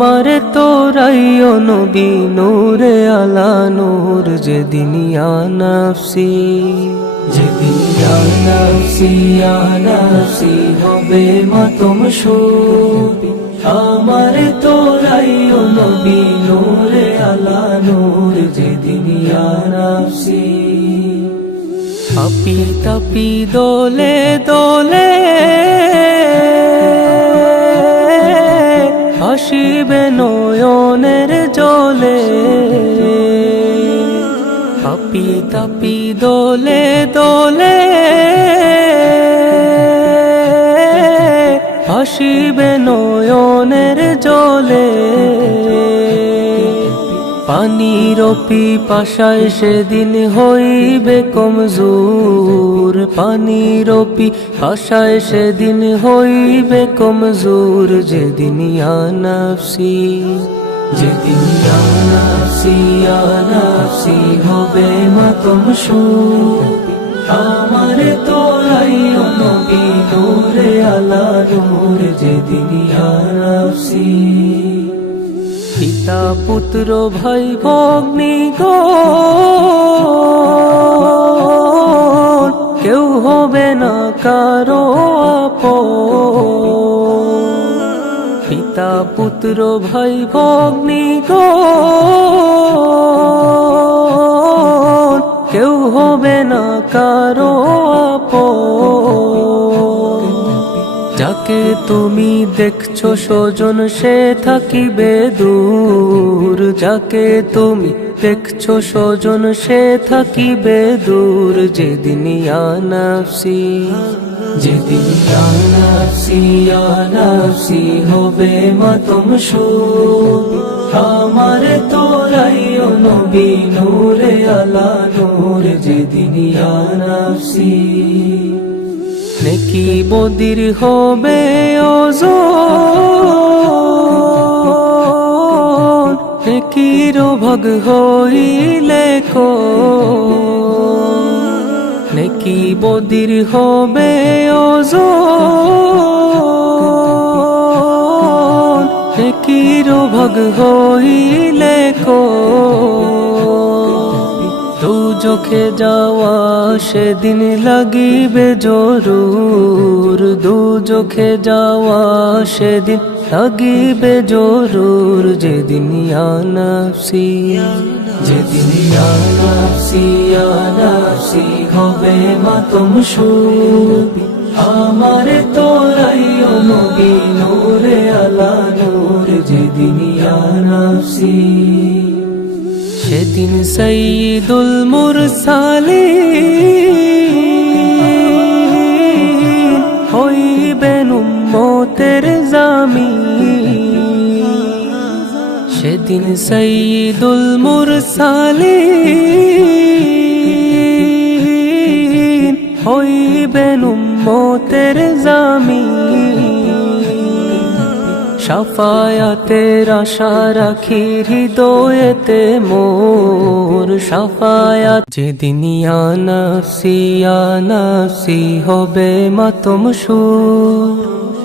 আমার তোরাইও নবী নূরে আলা নূর যেদিন ইয়া নাফসি যেদিন ইয়া নাফসি হবে মাতম সুর আমার তোরাইও নবী নূরে আলা নূর যেদিন ইয়া নাফসি আপি তাপি দোলে দোলে আসিবে নয়নের জলে আপি তাপি দোলে দোলে আসিবে নয়নের জলে পানির পিপাসায় সেদিন হইবে কমজোর পানির পিপাসায় সেদিন হইবে কমজোর যেদিন ইয়া নাফসি যেদিন ইয়া নাফসি হবে মাতম সুর আমার তোরাইও নবী নূরে আলা নূর যেদিন ইয়া নাফসি পিতা পুত্র ভাই ভগ্নীগণ কেউ হবে না কারো আপন পিতা পুত্র ভাই ভগ্নীগণ কেউ হবে না কারো আপন যাকে তুমি দেখছো স্বজন সে থাকিবে দূর যাকে তুমি দেখছো স্বজন সে থাকিবে দূর যেদিন ইয়া নাফসি যেদিন ইয়া নাফসি হবে মাতম সুর আমার তোরাইও নবী নূরে আলা নূর যেদিন ইয়া নাফসি নেকি বদির হবে ওজন নেকির ভাগ হইলে কো নেকি বদির হবে ওজন নেকির ভাগ হইলে কো দুজখে যাওয়া সেদিন লাগিবে জরুর দুজখে যাওয়া সেদিন লাগিবে জরুর যেদিন ইয়া নাফসি যেদিন ইয়া নাফসি হবে মাতম সুর আমার তোরাইও নবী নূরে আলা নূর যেদিন ইয়া নাফসি সেদিন সাইয়্যিদুল মুরসালিন হইবেন উম্মতের জামিন সেদিন সাইয়্যিদুল মুরসালিন হইবেন উম্মতের জামিন শাফায়াতের আশা রাখি হৃদয়েতে মোর শাফায়াত যেদিন ইয়া নাফসি হবে মাতম সুর